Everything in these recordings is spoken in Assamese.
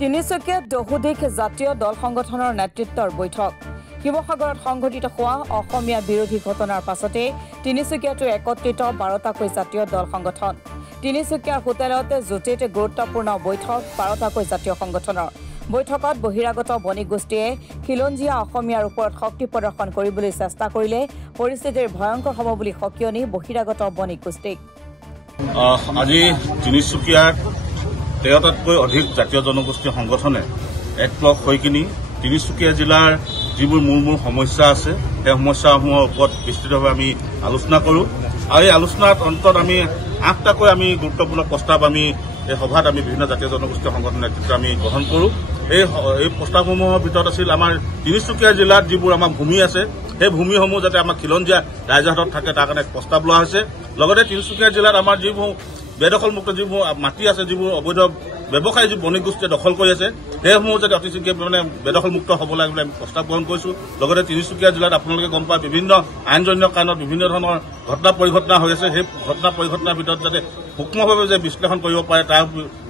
তিনিচুকীয়াত দহুদিশ জাতীয় দল সংগঠনৰ নেতৃত্বৰ বৈঠক শিৱসাগৰত সংঘটিত হোৱা অসমীয়া বিৰোধী ঘটনাৰ পাছতে তিনিচুকীয়াতো একত্ৰিত 12টাকৈ জাতীয় দল সংগঠন তিনিচুকীয়াৰ হোটেলত জুটিত গুৰুত্বপূৰ্ণ বৈঠক 12টাকৈ জাতীয় সংগঠনৰ বৈঠকত বহিৰাগত বণিক গোষ্ঠীয়ে খিলঞ্জীয়া অসমীয়াৰ ওপৰত শক্তি প্ৰদৰ্শন কৰিবলৈ চেষ্টা কৰিলে পৰিস্থিতিৰ ভয়ংকৰ হ'ব বুলি সকিয়নি বহিৰাগত বণিক গোষ্ঠীক আজি তিনিচুকীয়াৰ 13টাতকৈ অধিক জাতীয় জনগোষ্ঠীয় সংগঠনে একলগ হৈ কিনি তিনিচুকীয়া জিলাৰ যিবোৰ মূল সমস্যা আছে সেই সমস্যাসমূহৰ ওপৰত বিস্তৃতভাৱে আমি আলোচনা কৰোঁ আৰু এই আলোচনাৰ অন্তত আমি 8টাকৈ আমি গুৰুত্বপূৰ্ণ প্ৰস্তাৱ আমি এই সভাত আমি বিভিন্ন জাতীয় জনগোষ্ঠীয় সংগঠনৰ নেতৃত্ব আমি গ্ৰহণ কৰোঁ এই প্ৰস্তাৱসমূহৰ ভিতৰত আছিল আমাৰ তিনিচুকীয়া জিলাত যিবোৰ আমাৰ ভূমি আছে সেই ভূমিসমূহ যাতে আমাৰ খিলঞ্জীয়া ৰাইজৰ হাতত থাকে তাৰ কাৰণে প্ৰস্তাৱ লোৱা হৈছে লগতে তিনিচুকীয়া জিলাত আমাৰ যিবোৰ বেদখলমুক্ত যিবোৰ মাটি আছে যিবোৰ অবৈধ ব্যৱসায়ী যি বণিক গোষ্ঠীয়ে দখল কৰি আছে সেইসমূহ যাতে অতি শীঘ্ৰে বেদখলমুক্ত হ'ব লাগে বুলি আমি প্ৰস্তাৱ গ্ৰহণ কৰিছোঁ লগতে তিনিচুকীয়া জিলাত আপোনালোকে গম পায় বিভিন্ন আইনজন্য কাৰণত বিভিন্ন ধৰণৰ ঘটনা পৰিঘটনা হৈ আছে সেই ঘটনা পৰিঘটনাৰ ভিতৰত যাতে সূক্ষ্মভাৱে যে বিশ্লেষণ কৰিব পাৰে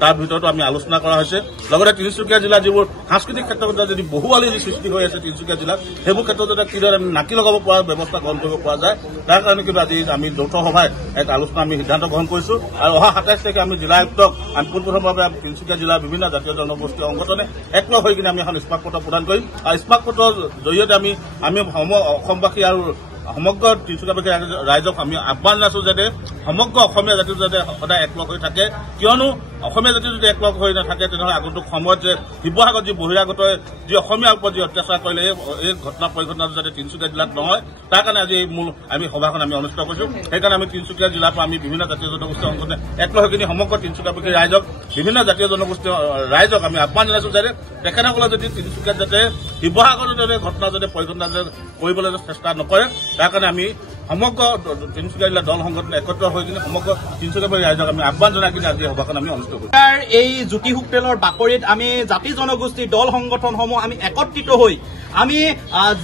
তাৰ ভিতৰতো আমি আলোচনা কৰা হৈছে লগতে তিনিচুকীয়া জিলাত যিবোৰ সাংস্কৃতিক ক্ষেত্ৰত যদি বহুৱালি যি সৃষ্টি হৈ আছে তিনিচুকীয়া জিলাত সেইবোৰ ক্ষেত্ৰত যাতে কিদৰে আমি নাকি লগাব পৰা ব্যৱস্থা গ্ৰহণ কৰিব পৰা যায় তাৰ কাৰণে কিন্তু আজি আমি যৌথ সভাত এক আলোচনা আমি সিদ্ধান্ত গ্ৰহণ কৰিছোঁ আৰু অহা 27 তাৰিখে আমি জিলা আয়ুক্তক পোনপ্ৰথমভাৱে তিনিচুকীয়া জিলাৰ বিভিন্ন জাতীয় জনগোষ্ঠীয় সংগঠনে একলগ হৈ কিনে আমি এখন স্মাৰকপত্ৰ প্ৰদান কৰিম আৰু স্মাৰকপত্ৰৰ জৰিয়তে আমি অসমবাসী আৰু সমগ্ৰ তিনিচুকীয়াবাসী ৰাইজক আমি আহ্বান জনাইছোঁ যাতে সমগ্ৰ অসমীয়া জাতিটো যাতে সদায় একলগ হৈ থাকে কিয়নো অসমীয়া জাতি যদি একলগ হৈ নাথাকে তেনেহ'লে আগন্তুক সময়ত যে শিৱসাগৰত যি বহিৰাগত যি অসমীয়াৰ ওপৰত যি অত্যাচাৰ কৰিলে এই ঘটনা পৰিঘটনাটো যাতে তিনিচুকীয়া জিলাত নহয় তাৰ কাৰণে আজি আমি সভাখন আমি অনুষ্ঠিত কৰিছোঁ সেইকাৰণে আমি তিনিচুকীয়া জিলাৰ পৰা আমি বিভিন্ন জাতীয় জনগোষ্ঠীয় সংগঠনে একলগ হৈ কিনি সমগ্ৰ তিনিচুকীয়াবাসী ৰাইজক বিভিন্ন জাতীয় জনগোষ্ঠীয় ৰাইজক আমি আহ্বান জনাইছোঁ যাতে তেখেতসকলে যদি তিনিচুকীয়াত যাতে শিৱসাগৰত যাতে ঘটনা যাতে পৰিঘটনা কৰিবলৈ চেষ্টা নকৰে তাৰ কাৰণে আমি সমগ্ৰ তিনিচুকীয়া জিলাৰ দল সংগঠন একত্ৰ হৈ কিনে সমগ্ৰ তিনিচুকীয়াবাসী ৰাইজক আমি আহ্বান জনাই কিনে আজি সভাখন আমি অনুষ্ঠিত কৰিছোঁ এই জ্যোতি হোটেলৰ বাকৰিত আমি জাতি জনগোষ্ঠীৰ দল সংগঠনসমূহ আমি একত্ৰিত হৈ আমি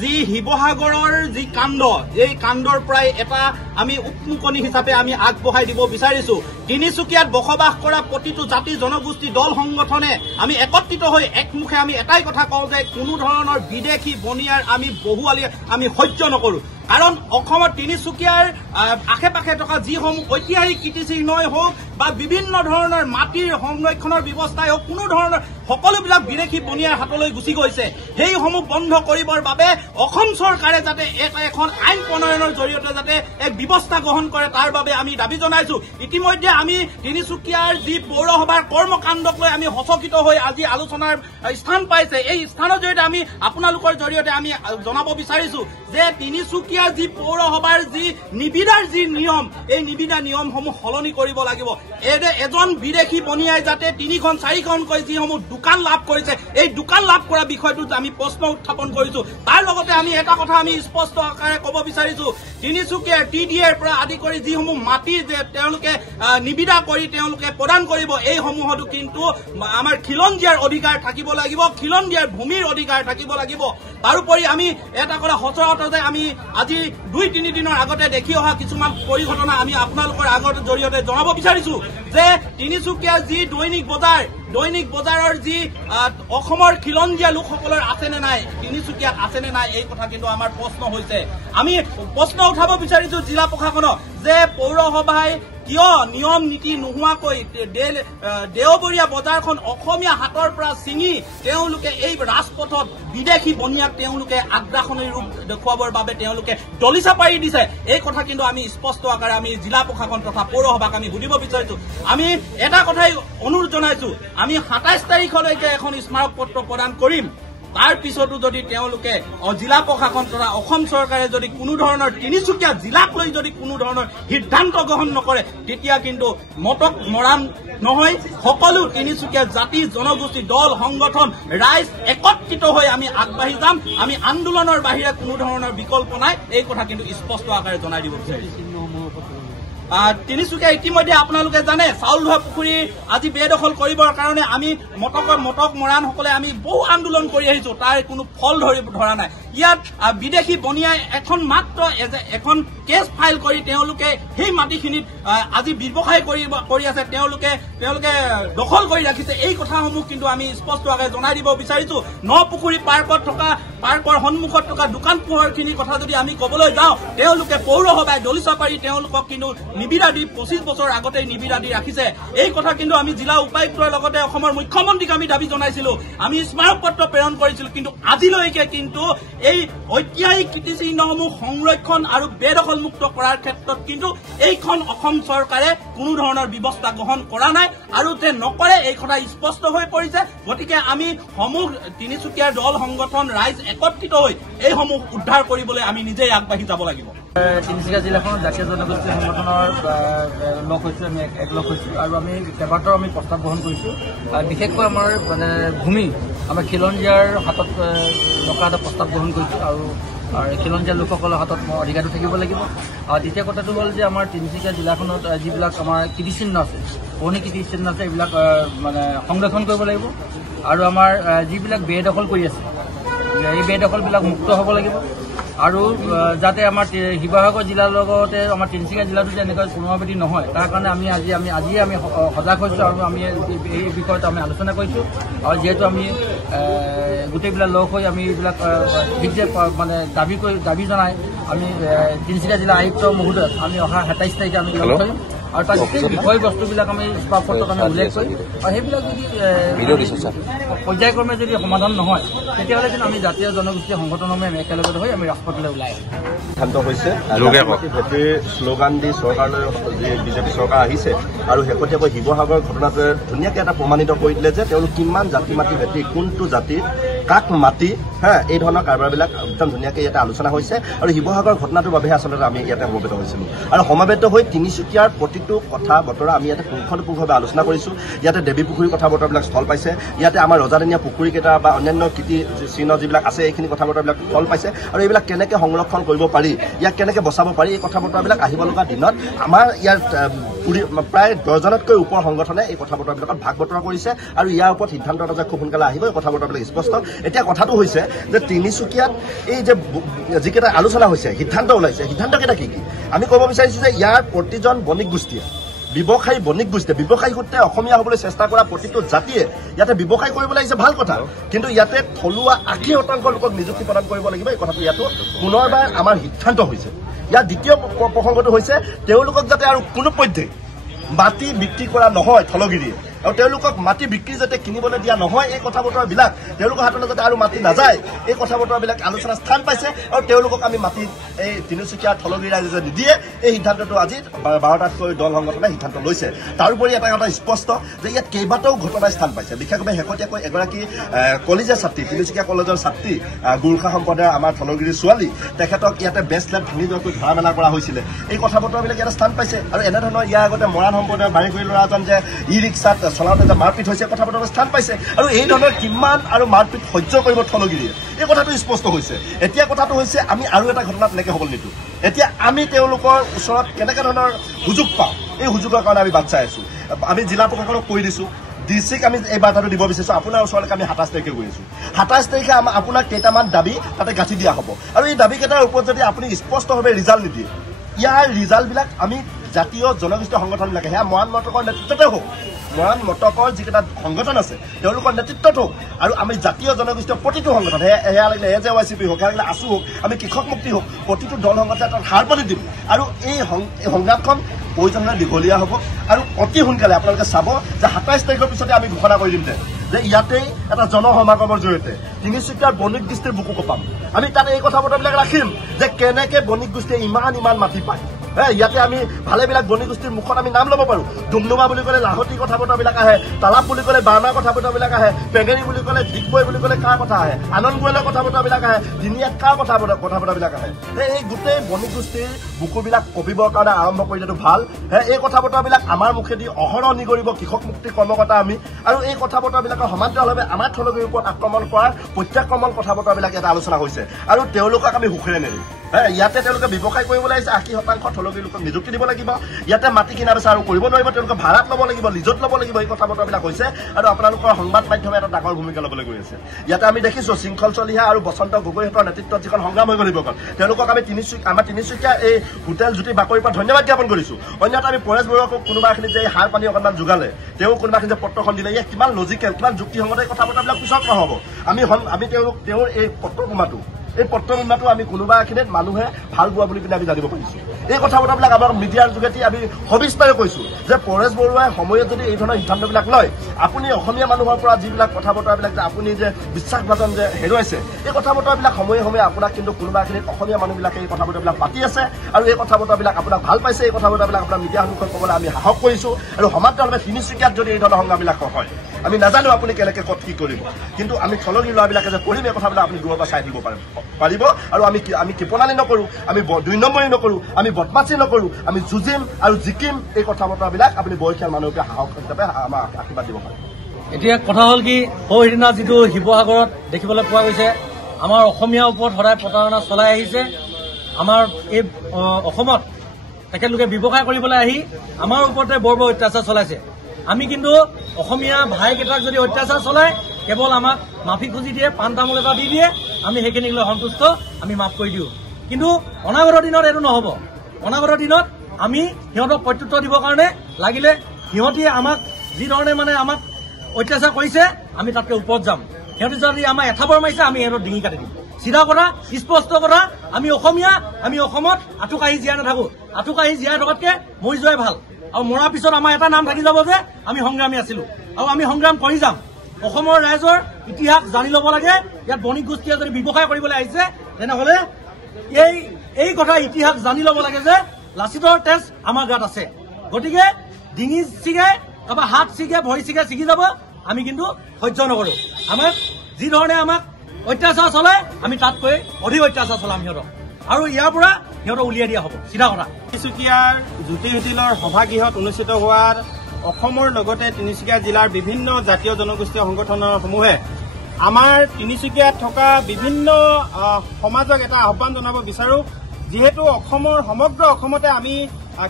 যি শিৱসাগৰৰ যি কাণ্ড এই কাণ্ডৰ পৰাই এটা আমি উকমুকনি হিচাপে আমি আগবঢ়াই দিব বিচাৰিছোঁ তিনিচুকীয়াত বসবাস কৰা প্ৰতিটো জাতি জনগোষ্ঠী দল সংগঠনে আমি একত্ৰিত হৈ একমুখে আমি এটাই কথা কওঁ যে কোনো ধৰণৰ বিদেশী বনিয়াৰ আমি বহুৱালি আমি সহ্য নকৰোঁ কাৰণ অসমৰ তিনিচুকীয়াৰ আশে পাশে থকা যিসমূহ ঐতিহাসিক কীৰ্তিচিহ্নই হওক বা বিভিন্ন ধৰণৰ মাটিৰ সংৰক্ষণৰ ব্যৱস্থাই হওক কোনো ধৰণৰ সকলোবিলাক বিদেশী বনিয়াৰ হাতলৈ গুচি গৈছে সেইসমূহ বন্ধ কৰিবৰ বাবে অসম চৰকাৰে যাতে এখন আইন প্ৰণয়নৰ জৰিয়তে যাতে এক ব্যৱস্থা গ্ৰহণ কৰে তাৰ বাবে আমি দাবী জনাইছোঁ ইতিমধ্যে আমি তিনিচুকীয়াৰ যি পৌৰসভাৰ কৰ্মকাণ্ডক লৈ আমি হচকিত হৈ আজি আলোচনাৰ স্থান পাইছে এই স্থানৰ জৰিয়তে আমি আপোনালোকৰ জৰিয়তে আমি জনাব বিচাৰিছোঁ যে তিনিচুকীয়াৰ যি পৌৰসভাৰ যি নিবিদাৰ যি নিয়ম এই নিবিদা নিয়মসমূহ সলনি কৰিব লাগিব এজন বিদেশী বনিয়াই যাতে 3খন 4খনকৈ যিসমূহ দোকান লাভ কৰিছে এই দোকান লাভ কৰা বিষয়টোত আমি প্ৰশ্ন উত্থাপন কৰিছোঁ তাৰ লগতে আমি এটা কথা আমি স্পষ্ট আকাৰে ক'ব বিচাৰিছোঁ তিনিচুকীয়াৰ TDAৰ পৰা আদি কৰি যিসমূহ মাটি যে তেওঁলোকে নিবিদা কৰি তেওঁলোকে প্ৰদান কৰিব এইসমূহতো কিন্তু আমাৰ খিলঞ্জীয়াৰ অধিকাৰ থাকিব লাগিব খিলঞ্জীয়াৰ ভূমিৰ অধিকাৰ থাকিব লাগিব তাৰোপৰি আমি এটা কথা সচৰাচৰতে আমি আজি 2-3 দিনৰ আগতে দেখি অহা কিছুমান পৰিঘটনা আমি আপোনালোকৰ আগৰ জৰিয়তে জনাব বিচাৰিছোঁ যে তিনিচুকীয়াৰ যি দৈনিক বজাৰৰ যি অসমৰ খিলঞ্জীয়া লোকসকলৰ আছেনে নাই তিনিচুকীয়াত আছেনে নাই এই কথা কিন্তু আমাৰ প্ৰশ্ন হৈছে আমি প্ৰশ্ন উঠাব বিচাৰিছোঁ জিলা প্ৰশাসনক যে পৌৰসভাই কিয় নিয়ম নীতি নোহোৱাকৈ দেওবৰীয়া বজাৰখন অসমীয়া হাতৰ পৰা ছিঙি তেওঁলোকে এই ৰাজপথত বিদেশী বনিয়াক তেওঁলোকে আগ্ৰাসনী ৰূপ দেখুৱাবৰ বাবে তেওঁলোকে দলিচা পাৰি দিছে এই কথা কিন্তু আমি স্পষ্ট আকাৰে আমি জিলা প্ৰশাসন তথা পৌৰসভাক আমি সুধিব বিচাৰিছোঁ আমি এটা কথাই অনুৰোধ জনাইছোঁ আমি 27 তাৰিখলৈকে এখন স্মাৰক পত্ৰ প্ৰদান কৰিম তাৰ পিছতো যদি তেওঁলোকে জিলা প্ৰশাসন তথা অসম চৰকাৰে যদি কোনো ধৰণৰ তিনিচুকীয়া জিলাক লৈ যদি কোনো ধৰণৰ সিদ্ধান্ত গ্ৰহণ নকৰে তেতিয়া কিন্তু মটক মৰাণ নহয় সকলো তিনিচুকীয়া জাতি জনগোষ্ঠী দল সংগঠন ৰাইজ একত্ৰিত হৈ আমি আগবাঢ়ি যাম আমি আন্দোলনৰ বাহিৰে কোনো ধৰণৰ বিকল্প নাই এই কথা কিন্তু স্পষ্ট আকাৰে জনাই দিব বিচাৰিছোঁ তিনিচুকীয়া ইতিমধ্যে আপোনালোকে জানে চাউল ধোৱা পুখুৰী আজি বেদখল কৰিবৰ কাৰণে আমি মটক মৰাণসকলে আমি বহু আন্দোলন কৰি আহিছোঁ তাৰ কোনো ফল ধৰা নাই ইয়াত বিদেশী বনিয়াই এখন কেছ ফাইল কৰি তেওঁলোকে সেই মাটিখিনিত আজি ব্যৱসায় কৰি আছে, তেওঁলোকে দখল কৰি ৰাখিছে। এই কথাসমূহ কিন্তু আমি স্পষ্টভাৱে জনাই দিব বিচাৰিছো। নপুখুৰী পাৰ্কৰ সন্মুখত থকা দোকান পোহাৰখিনিৰ কথা যদি আমি কবলৈ যাওঁ, তেওঁলোকে পৌৰসভাই দলিচা পাৰি তেওঁলোকক কিন্তু নিবিদা দি 25 বছৰ আগতেই নিবিদা দি ৰাখিছে। এই কথা কিন্তু আমি জিলা উপায়ুক্তৰ লগতে অসমৰ মুখ্যমন্ত্ৰীক আমি দাবী জনাইছিলো, আমি স্মাৰক পত্ৰ প্ৰেৰণ কৰিছিলো। কিন্তু আজিলৈকে কিন্তু এই ঐতিহাসিক কীৰ্তিচিহ্নসমূহ সংৰক্ষণ আৰু বেদখলমুক্ত কৰাৰ ক্ষেত্ৰত কিন্তু এইখন অসম চৰকাৰে কোনো ধৰণৰ ব্যৱস্থা গ্ৰহণ কৰা নাই আৰু যে নকৰে এই কথা স্পষ্ট হৈ পৰিছে। গতিকে আমি সমূহ তিনিচুকীয়াৰ দল সংগঠন ৰাইজ একত্ৰিত হৈ এইসমূহ উদ্ধাৰ কৰিবলৈ আমি নিজেই আগবাঢ়ি যাব লাগিব। তিনিচুকীয়া জিলাখনৰ জাতীয় জনগোষ্ঠী সংগঠনৰ লগ হৈছোঁ, আমি একলগ হৈছোঁ আৰু আমি কেইবাটাও আমি প্ৰস্তাৱ গ্ৰহণ কৰিছোঁ। বিশেষকৈ আমাৰ ভূমি আমাৰ খিলঞ্জীয়াৰ হাতত ৰখা এটা প্ৰস্তাৱ গ্ৰহণ কৰিছোঁ আৰু খিলঞ্জীয়া লোকসকলৰ হাতত অধিকাৰটো থাকিব লাগিব। আৰু দ্বিতীয় কথাটো হ'ল যে আমাৰ তিনিচুকীয়া জিলাখনত যিবিলাক আমাৰ কীৰ্তিচিহ্ন আছে, পুৰণি কীৰ্তিচিহ্ন আছে, এইবিলাক সংৰক্ষণ কৰিব লাগিব আৰু আমাৰ যিবিলাক বেদখল কৰি আছে এই বেদখলবিলাক মুক্ত হ'ব লাগিব আৰু যাতে আমাৰ শিৱসাগৰ জিলাৰ লগতে আমাৰ তিনিচুকীয়া জিলাতো যে এনেকুৱা পুনৰাবৃত্তি নহয় তাৰ কাৰণে আমি সজাগ হৈছোঁ আৰু আমি এই বিষয়ত আমি আলোচনা কৰিছোঁ। আৰু যিহেতু আমি গোটেইবিলাক লগ হৈ আমি এইবিলাক দাবী জনাই আমি তিনিচুকীয়া জিলা আয়ুক্ত মহোদয়ক আমি অহা 27 তাৰিখে আমি লগ কৰিম আৰু তাৰ বিষয়বস্তুবিলাক আমি স্মাৰকপত্ৰত আমি উল্লেখ কৰিম আৰু সেইবিলাক যদি পৰ্যায়ক্ৰমে যদি সমাধান নহয় তেতিয়াহ'লে কিন্তু আমি জাতীয় জনগোষ্ঠী সংগঠনসমূহে আমি একেলগে হৈ আমি ৰাজপথলৈ ওলাই আহিম। সিদ্ধান্ত হৈছে শ্লোগান দি চৰকাৰলৈ যি বিজেপি চৰকাৰ আহিছে আৰু শেহতীয়াকৈ শিৱসাগৰ ঘটনাটোৱে ধুনীয়াকৈ এটা প্ৰমাণিত কৰি দিলে যে তেওঁলোক কিমান জাতি মাতি ভেটি কোনটো জাতি কাক মাতি এই ধৰণৰ কাৰবাৰবিলাক একদম ধুনীয়াকৈ ইয়াতে আলোচনা হৈছে আৰু শিৱসাগৰ ঘটনাটোৰ বাবেহে আচলতে আমি ইয়াতে সমবেত হৈছিলোঁ আৰু সমবেত হৈ তিনিচুকীয়াৰ প্ৰতিটো কথা বতৰা আমি ইয়াতে পুংখানুপুংখভাৱে আলোচনা কৰিছোঁ। ইয়াতে দেৱী পুখুৰীৰ কথা বতৰাবিলাক স্থল পাইছে, ইয়াতে আমাৰ ৰজাদিনীয়া পুখুৰীকেইটা বা অন্যান্য কীৰ্তিচিহ্ন যিবিলাক আছে এইখিনি কথা বতৰাবিলাক স্থল পাইছে আৰু এইবিলাক কেনেকৈ সংৰক্ষণ কৰিব পাৰি, ইয়াক কেনেকৈ বচাব পাৰি, এই কথা বতৰাবিলাক আহিব লগা দিনত আমাৰ ইয়াৰ প্ৰায় 10জনতকৈ ওপৰ সংগঠনে এই কথা বতৰাবিলাকত ভাগ বতৰা কৰিছে আৰু ইয়াৰ ওপৰত সিদ্ধান্ত এটা যে খুব সোনকালে আহিব এই কথা বতৰাবিলাক স্পষ্ট। এতিয়া কথাটো হৈছে যে তিনিচুকীয়াত এই যে যিকেইটা আলোচনা হৈছে সিদ্ধান্ত ওলাইছে, সিদ্ধান্তকেইটা কি কি আমি ক'ব বিচাৰিছোঁ যে ইয়াৰ প্ৰতিজন বণিক গোষ্ঠীয়ে বণিক গোষ্ঠীয়ে ব্যৱসায়ী সূত্ৰে অসমীয়া হ'বলৈ চেষ্টা কৰা প্ৰতিটো জাতিয়ে ইয়াতে ব্যৱসায় কৰিবলৈ আহিছে ভাল কথা, কিন্তু ইয়াতে থলুৱা 80% লোকক নিযুক্তি প্ৰদান কৰিব লাগিব। এই কথাটো ইয়াতো পুনৰবাৰ আমাৰ সিদ্ধান্ত হৈছে। ইয়াৰ দ্বিতীয় প্ৰসংগটো হৈছে তেওঁলোকক যাতে আৰু কোনো পধ্যেই মাটি বিক্ৰী কৰা নহয় থলগিৰিয়ে আৰু তেওঁলোকক মাটি বিক্ৰী যাতে কিনিবলৈ দিয়া নহয় এই কথা বতৰাবিলাক তেওঁলোকৰ হাতলৈ যাতে আৰু মাটি নাযায় এই কথা বতৰাবিলাক আলোচনা স্থান পাইছে আৰু তেওঁলোকক আমি মাটি এই তিনিচুকীয়া থলগিৰি ৰাইজে যে নিদিয়ে এই সিদ্ধান্তটো আজি 12টাতকৈ দল সংগঠনে সিদ্ধান্ত লৈছে। তাৰোপৰি এটা কথা স্পষ্ট যে ইয়াত কেইবাটাও ঘটনাই স্থান পাইছে। বিশেষভাৱে শেহতীয়াকৈ এগৰাকী কলেজীয়া ছাত্ৰী তিনিচুকীয়া কলেজৰ ছাত্ৰী গোৰ্খা সম্প্ৰদায়ৰ আমাৰ থলগিৰিৰ ছোৱালী তেখেতক ইয়াতে বেচলেট ভাঙি যোৱাকৈ ধৰা মেলা কৰা হৈছিলে। এই কথা বতৰাবিলাক ইয়াতে স্থান পাইছে আৰু এনেধৰণৰ ইয়াৰ আগতে মৰাণ সম্প্ৰদায়ৰ বাৰীকুৰি ল'ৰা এজন যে ই ৰিক্সাত চলাওঁতে যে মাৰপিট হৈছে কথা বতৰা স্থান পাইছে আৰু এই ধৰণৰ কিমান আৰু মাৰপিট সহ্য কৰিব থলগিৰিয়ে এই কথাটো স্পষ্ট হৈছে। এতিয়া কথাটো হৈছে আমি আৰু এটা ঘটনা তেনেকৈ হ'বলৈ নিদিওঁ। এতিয়া আমি তেওঁলোকৰ ওচৰত কেনেকৈ ধৰণৰ সুযোগ পাওঁ এই সুযোগৰ কাৰণে আমি বাট চাই আছোঁ। আমি জিলা প্ৰশাসনক কৈ দিছোঁ, ডিচিক আমি এই বাৰ্তাটো দিব বিচাৰিছোঁ আপোনাৰ ওচৰলৈকে আমি 27 তাৰিখে গৈ আছোঁ। 27 তাৰিখে আপোনাক কেইটামান দাবী তাতে গাঁঠি দিয়া হ'ব আৰু এই দাবীকেইটাৰ ওপৰত যদি আপুনি স্পষ্টভাৱে ৰিজাল্ট নিদিয়ে ইয়াৰ ৰিজাল্টবিলাক আমি জাতীয় জনগোষ্ঠী সংগঠনবিলাকে সেয়া মৰাণ মটকৰ নেতৃত্বতে হওক, মৰাণ মটকৰ যিকেইটা সংগঠন আছে তেওঁলোকৰ নেতৃত্বত হওক আৰু আমি জাতীয় জনগোষ্ঠীয় প্ৰতিটো সংগঠন সেয়া লাগিলে AJYCP হওক, সেয়া লাগিলে আছু হওক, আমি কৃষক মুক্তি হওক, প্ৰতিটো দল সংগঠনে তাত হাৰ পাতি দিম আৰু এই সংগ্ৰামখন প্ৰয়োজন হ'লে দীঘলীয়া হ'ব আৰু অতি সোনকালে আপোনালোকে চাব যে 27 তাৰিখৰ পিছতে আমি ঘোষণা কৰি দিম যে ইয়াতেই এটা জনসমাগমৰ জৰিয়তে তিনিচুকীয়াৰ বণিক গোষ্ঠীৰ বুকু কপাম। আমি তাত এই কথা বতৰাবিলাক ৰাখিম যে কেনেকৈ বণিক গোষ্ঠীয়ে ইমান মাটি পায়। ইয়াতে আমি ভালেবিলাক বণিক গোষ্ঠীৰ মুখত আমি নাম ল'ব পাৰোঁ। ডুমডুমা বুলি ক'লে লাহতি কথা বতৰাবিলাক আহে, তালাপ বুলি ক'লে বাৰ্মাৰ কথা বতৰাবিলাক আহে, পেঙেৰি বুলি ক'লে ডিগবৈ বুলি ক'লে কাৰ কথা আহে, আনন্দ গোৱেলৰ কথা বতৰাবিলাক আহে, দিনীয়াত কাৰ কথা বতৰাবিলাক আহে। এই গোটেই বণিক গোষ্ঠীৰ বুকুবিলাক কপিবৰ কাৰণে আৰম্ভ কৰিলেতো ভাল। এই কথা বতৰাবিলাক আমাৰ মুখেদি অহৰহ নিগৰিব কৃষক মুক্তি কৰ্মকৰ্তা আমি আৰু এই কথা বতৰাবিলাকৰ সমান্তৰালভাৱে আমাৰ থলগিৰিৰ ওপৰত আক্ৰমণ কৰাৰ প্ৰত্যাক্ৰমণ কথা বতৰাবিলাক এটা আলোচনা হৈছে আৰু তেওঁলোকক আমি সুখেৰে নেৰিম। ইয়াতে তেওঁলোকে ব্যৱসায় কৰিবলৈ আহিছে 80% থলুৱা লোকক নিযুক্তি দিব লাগিব ইয়াতে মাটি কিনা বেচা আৰু কৰিব নোৱাৰিব তেওঁলোকে ভাড়াত ল'ব লাগিব লিজত ল'ব লাগিব এই কথা বতৰাবিলাক হৈছে আৰু আপোনালোকৰ সংবাদ মাধ্যমে এটা ডাঙৰ ভূমিকা ল'বলৈ গৈ আছে ইয়াতে আমি দেখিছোঁ শৃংখল চলিহা আৰু বসন্ত গগৈহঁতৰ নেতৃত্বত যিখন সংগ্ৰাম হৈ গ'ল তেওঁলোকক আমি আমাৰ তিনিচুকীয়া এই হোটেল জ্যোতি বাকৰিৰ পৰা ধন্যবাদ জ্ঞাপন কৰিছোঁ অন্যথা আমি পৰেশ বৰুৱাক কোনোবা এখিনিত যে সাৰ পানী অকণমান যোগালে তেওঁ কোনোবা এখিনিত যে পত্ৰখন দিলে ইয়াত কিমান লজিকেল কিমান যুক্তিসংগত এই কথা বতৰাবিলাক পিছত নহ'ব আমি তেওঁৰ এই পত্ৰবোমাটো আমি কোনোবা এখিনিত মানুহে ভাল পোৱা বুলি আমি জানিব পাৰিছোঁ এই কথা বতৰাবিলাক আমাৰ মিডিয়াৰ যোগেদি আমি সবিস্তাৰে কৈছোঁ যে পৰেশ বৰুৱাই সময়ত যদি এই ধৰণৰ সিদ্ধান্তবিলাক লয় আপুনি অসমীয়া মানুহৰ পৰা যিবিলাক কথা বতৰাবিলাক যে আপুনি যে বিশ্বাসভাজন যে হেৰুৱাইছে এই কথা বতৰাবিলাক সময়ে সময়ে আপোনাক কিন্তু কোনোবা এখিনিত অসমীয়া মানুহবিলাকে এই কথা বতৰাবিলাক পাতি আছে আৰু এই কথা বতৰাবিলাক আপোনাক ভাল পাইছে এই কথা বতৰাবিলাক আপোনাৰ মিডিয়া সন্মুখত ক'বলৈ আমি সাহস কৰিছোঁ আৰু সমান্তৰালভাৱে তিনিচুকীয়াত যদি এই ধৰণৰ সংগ্ৰামবিলাক হয় আমি নাজানো আপুনি কেনেকৈ ক'ত কি কৰিব কিন্তু আমি থলুৱা ল'ৰাবিলাকে যে কৰিম এই কথাবিলাক আপুনি দূৰৰ পৰা চাই দিব পাৰিব আৰু আমি কৃপণালি নকৰোঁ আমি 2 নম্বৰী নকৰোঁ আমি বদমাচি নকৰোঁ আমি যুঁজিম আৰু জিকিম এই কথা বতৰাবিলাক আপুনি বয়সীয়াল মানুহকে সাহস হিচাপে আমাৰ আশীৰ্বাদ দিব পাৰে এতিয়া কথা হ'ল কি সেইদিনা যিটো শিৱসাগৰত দেখিবলৈ পোৱা গৈছে আমাৰ অসমীয়াৰ ওপৰত সদায় প্ৰতাৰণা চলাই আহিছে আমাৰ এই অসমত তেখেতলোকে ব্যৱসায় কৰিবলৈ আহি আমাৰ ওপৰতে বৰ অত্যাচাৰ চলাইছে আমি কিন্তু অসমীয়া ভাইকেইটাক যদি অত্যাচাৰ চলায় কেৱল আমাক মাফি খুজি দিয়ে পাণ তামোল এটা দি দিয়ে আমি সেইখিনিক লৈ সন্তুষ্ট আমি মাফ কৰি দিওঁ কিন্তু অনাগত দিনত এইটো নহ'ব অনাগত দিনত আমি সিহঁতক প্ৰত্যুত্তৰ দিবৰ কাৰণে লাগিলে সিহঁতি আমাক যিধৰণে মানে আমাক অত্যাচাৰ কৰিছে আমি তাতকৈ ওপৰত যাম সিহঁতি যদি আমাক এঠাবৰ মাৰিছে আমি সিহঁতক ডিঙি কাটি দিম চিধা কথা স্পষ্ট কথা আমি অসমীয়া আমি অসমত আঁঠুকাঢ়ি জীয়াই নাথাকোঁ আঁঠুকাঢ়ি জীয়াই থকাতকৈ মৰি যোৱাই ভাল আৰু মৰাৰ পিছত আমাৰ এটা নাম থাকি যাব যে আমি সংগ্ৰামী আছিলোঁ আৰু আমি সংগ্ৰাম কৰি যাম অসমৰ ৰাইজৰ ইতিহাস জানি ল'ব লাগে ইয়াত বণিক গোষ্ঠীয়ে যদি ব্যৱসায় কৰিবলৈ আহিছে তেনেহ'লে এই কথা ইতিহাস জানি ল'ব লাগে যে লাচিতৰ তেজ আমাৰ গাত আছে গতিকে ডিঙি ছিগে কাৰোবাৰ হাত ছিগে ভৰি ছিগি যাব আমি কিন্তু সহ্য নকৰোঁ আমাক যিধৰণে আমাক অত্যাচাৰ চলায় আমি তাতকৈ অধিক অত্যাচাৰ চলাম সিহঁতক আৰু ইয়াৰ পৰা সিহঁতক উলিয়াই দিয়া হ'ব চিধা কথা তিনিচুকীয়াৰ জ্যোতি হোটেলৰ সভাগৃহত অনুষ্ঠিত হোৱাৰ অসমৰ লগতে তিনিচুকীয়া জিলাৰ বিভিন্ন জাতীয় জনগোষ্ঠীয় সংগঠনসমূহে আমাৰ তিনিচুকীয়াত থকা বিভিন্ন সমাজক এটা আহ্বান জনাব বিচাৰোঁ যিহেতু অসমৰ সমগ্ৰ অসমতে আমি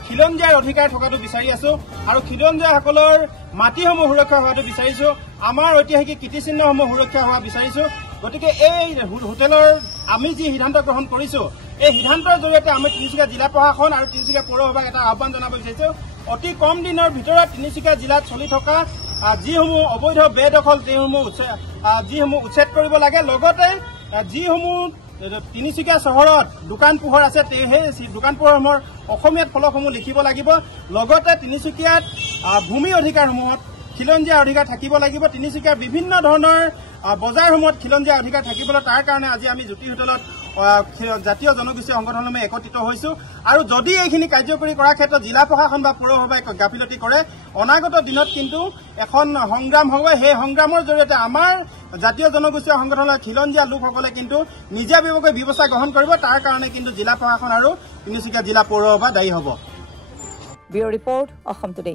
খিলঞ্জীয়াৰ অধিকাৰ থকাটো বিচাৰি আছোঁ আৰু খিলঞ্জীয়াসকলৰ মাটিসমূহ সুৰক্ষা হোৱাটো বিচাৰিছোঁ আমাৰ ঐতিহাসিক কীৰ্তিচিহ্নসমূহ সুৰক্ষা হোৱা বিচাৰিছোঁ গতিকে এই হোটেলৰ আমি যি সিদ্ধান্ত গ্ৰহণ কৰিছোঁ এই সিদ্ধান্তৰ জৰিয়তে আমি তিনিচুকীয়া জিলা প্ৰশাসন আৰু তিনিচুকীয়া পৌৰসভাক এটা আহ্বান জনাব বিচাৰিছোঁ অতি কম দিনৰ ভিতৰত তিনিচুকীয়া জিলাত চলি থকা যিসমূহ অবৈধ বেদখল যিসমূহ উচ্ছেদ কৰিব লাগে লগতে যিসমূহ তিনিচুকীয়া চহৰত দোকান পোহৰ আছে সেই দোকান পোহৰসমূহৰ অসমীয়াত ফলকসমূহ লিখিব লাগিব লগতে তিনিচুকীয়াত ভূমি অধিকাৰসমূহত খিলঞ্জীয়া অধিকাৰ থাকিব লাগিব তিনিচুকীয়াৰ বিভিন্ন ধৰণৰ বজাৰসমূহত খিলঞ্জীয়া অধিকাৰ থাকিবলৈ তাৰ কাৰণে আজি আমি জ্যোতি হোটেলত জাতীয় জনগোষ্ঠীয় সংগঠনসমূহে একত্ৰিত হৈছোঁ আৰু যদি এইখিনি কাৰ্যকৰী কৰাৰ ক্ষেত্ৰত জিলা প্ৰশাসন বা পৌৰসভাই গাফিলতি কৰে অনাগত দিনত কিন্তু এখন সংগ্ৰাম হ'ব সেই সংগ্ৰামৰ জৰিয়তে আমাৰ জাতীয় জনগোষ্ঠীয় সংগঠনৰ খিলঞ্জীয়া লোকসকলে কিন্তু নিজাববীয়াকৈ ব্যৱস্থা গ্ৰহণ কৰিব তাৰ কাৰণে কিন্তু জিলা প্ৰশাসন আৰু তিনিচুকীয়া জিলা পৌৰসভা দায়ী হ'ব। Bureau report Assam today.